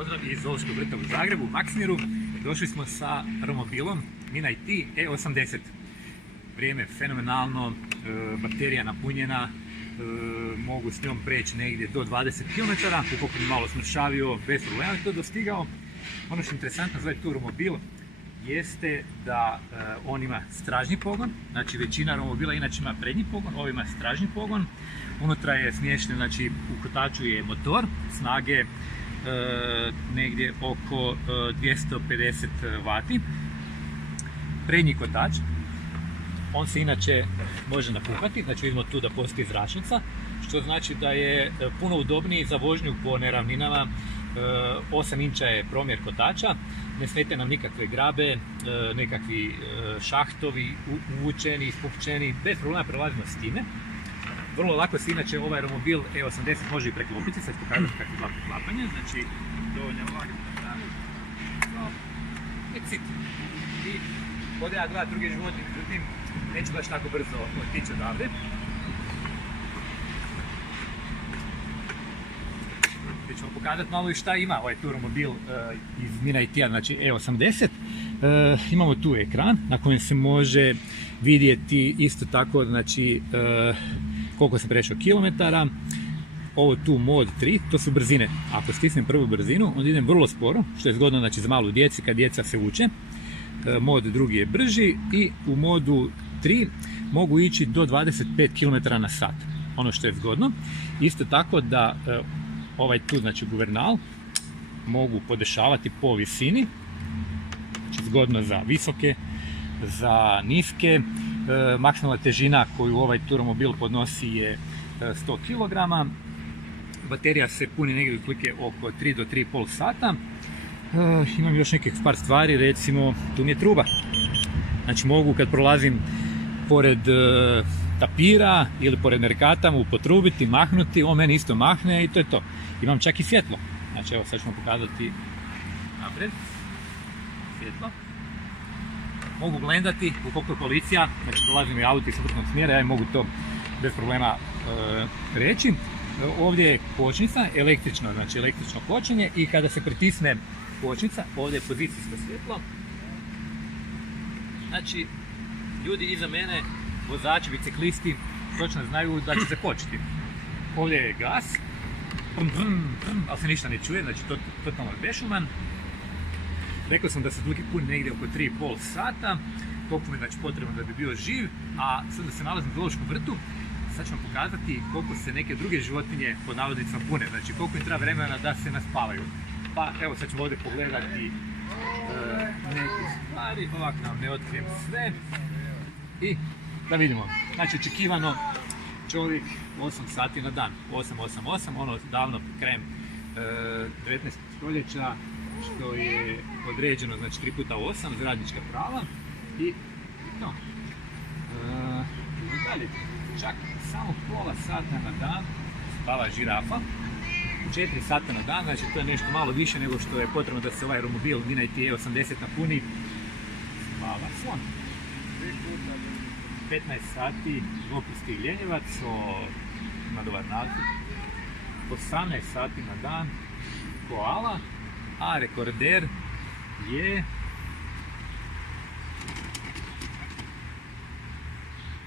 pozdrav iz Zoološkog vrta u Zagrebu, u Maksimiru. Došli smo sa romobilom Mina IT E80. Vrijeme je fenomenalno, baterija napunjena, mogu s njom preći negdje do 20 km, ukoliko mi malo smršavio, bez problema to dostigao. Ono što je interesantno za ovaj tu romobil jeste da on ima stražnji pogon, znači većina romobila inače ima prednji pogon, ovo ima stražnji pogon. Unutra je smješten, znači u kotaču je motor snage negdje oko 250 W. Prednji kotač, on se inače može napuhati, znači vidimo tu da postoji zračnica, što znači da je puno udobniji za vožnju po neravninama. 8 inča je promjer kotača, ne smete nam nikakve grabe, nekakvi šahtovi uvučeni, ispupčeni, bez problema prelazimo s time. Vrlo lako se inače ovaj romobil E80 može i preklopiti, sad ću pokazati kako je preklapanje, znači dovoljno ovako that's it. I ovdje ja gledam druge životinje, međutim neću baš tako brzo otići odavde. Gdje ćemo pokazati malo i šta ima ovaj tu romobil iz Mina IT-a, znači E80. Imamo tu ekran na kojem se može vidjeti isto tako, znači koliko sam prešao kilometara. Ovo tu mod 3, to su brzine. Ako stisnem prvu brzinu, onda idem vrlo sporo, što je zgodno znači za malu djecu kad djeca se uče. Mod drugi je brži i u modu 3 mogu ići do 25 km na sat. Ono što je zgodno. Isto tako da ovaj tu, znači guvernal, mogu podešavati po visini. Znači zgodno za visoke, za niske. Maksimalna težina koju ovaj tu romobil podnosi je 100 kg. Baterija se puni negdje otprilike oko 3 do 3,5 sata. Imam još nekih par stvari, recimo tu mi je truba. Znači mogu kad prolazim pored tapira ili pored merkata mu potrubiti, mahnuti, on meni isto mahne i to je to. Imam čak i svjetlo. Znači evo sad ćemo pokazati naprijed. Svjetlo. Mogu blendati ukoliko je policija, znači dolazim i auto iz suprotnog smjera, ja mogu to bez problema reći. Ovdje je kočnica, električno, znači električno kočenje i kada se pritisne kočnica, ovdje je pozicijsko svjetlo. Znači, ljudi iza mene, vozači, biciklisti, točno znaju da će se kočiti. Ovdje je gas, ali se ništa ne čuje, znači totalno bešuman. Rekao sam da se dugi puni negdje oko 3,5 sata, koliko mi je znači potrebno da bi bio živ, a sad da se nalazim u zoološkom vrtu, sad ću vam pokazati koliko se neke druge životinje pod navodnicima pune, znači koliko im treba vremena da se naspavaju. Pa evo sad ćemo ovdje pogledati neke stvari, ovako nam ne otkrijem sve i da vidimo. Znači očekivano čovjek 8 sati na dan, 8, ono davno krajem 19. stoljeća, što je određeno, znači 3x8 za radnička prava i no. Dalje, čak samo pola sata na dan spava žirafa, 4 sata na dan, znači to je nešto malo više nego što je potrebno da se ovaj romobil Mina IT E80 napuni. Spava slon. 15 sati dvopusti ljenjevac, ima dobar naziv. 18 sati na dan koala, a rekorder je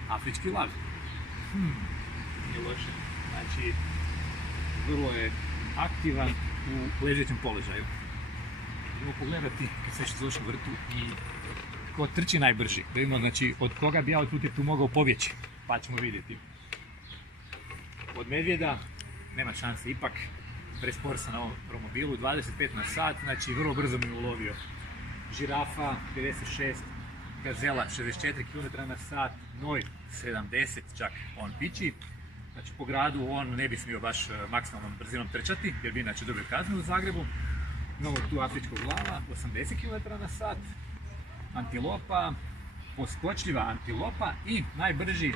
afrički lav. Nije loše. Znači, vrlo je aktivan u ležećem položaju. Idemo pogledati kad se što u vrtu i ko trči najbrži. Da vidimo, znači, od koga bi ja od tu mogao pobjeći. Pa ćemo vidjeti. Od medvjeda nema šanse, ipak prespor sam na ovom romobilu, 25 na sat, znači vrlo brzo mi ulovio. Žirafa 56, gazela 64 km na sat, noj 70 čak on pići. Znači po gradu on ne bi smio baš maksimalnom brzinom trčati jer bi inače dobio kaznu u Zagrebu. Imamo tu afričkog lava 80 km na sat, antilopa, poskočljiva antilopa i najbrži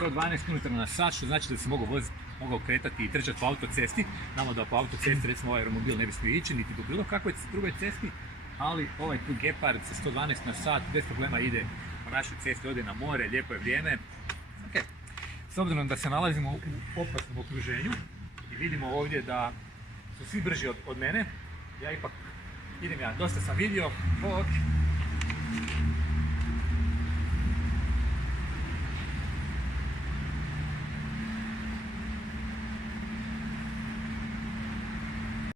112 km na sat, što znači da se mogao kretati i trčati po autocesti. Znamo da po autocesti recimo ovaj romobil ne bi smio ići niti po bilo kakvoj drugoj cesti, ali ovaj tu gepard sa 112 na sat bez problema ide po našoj cesti, ode na more, lijepo je vrijeme. Okay. S obzirom da se nalazimo u opasnom okruženju i vidimo ovdje da su svi brži od mene, ja ipak idem ja, dosta sam vidio, bok.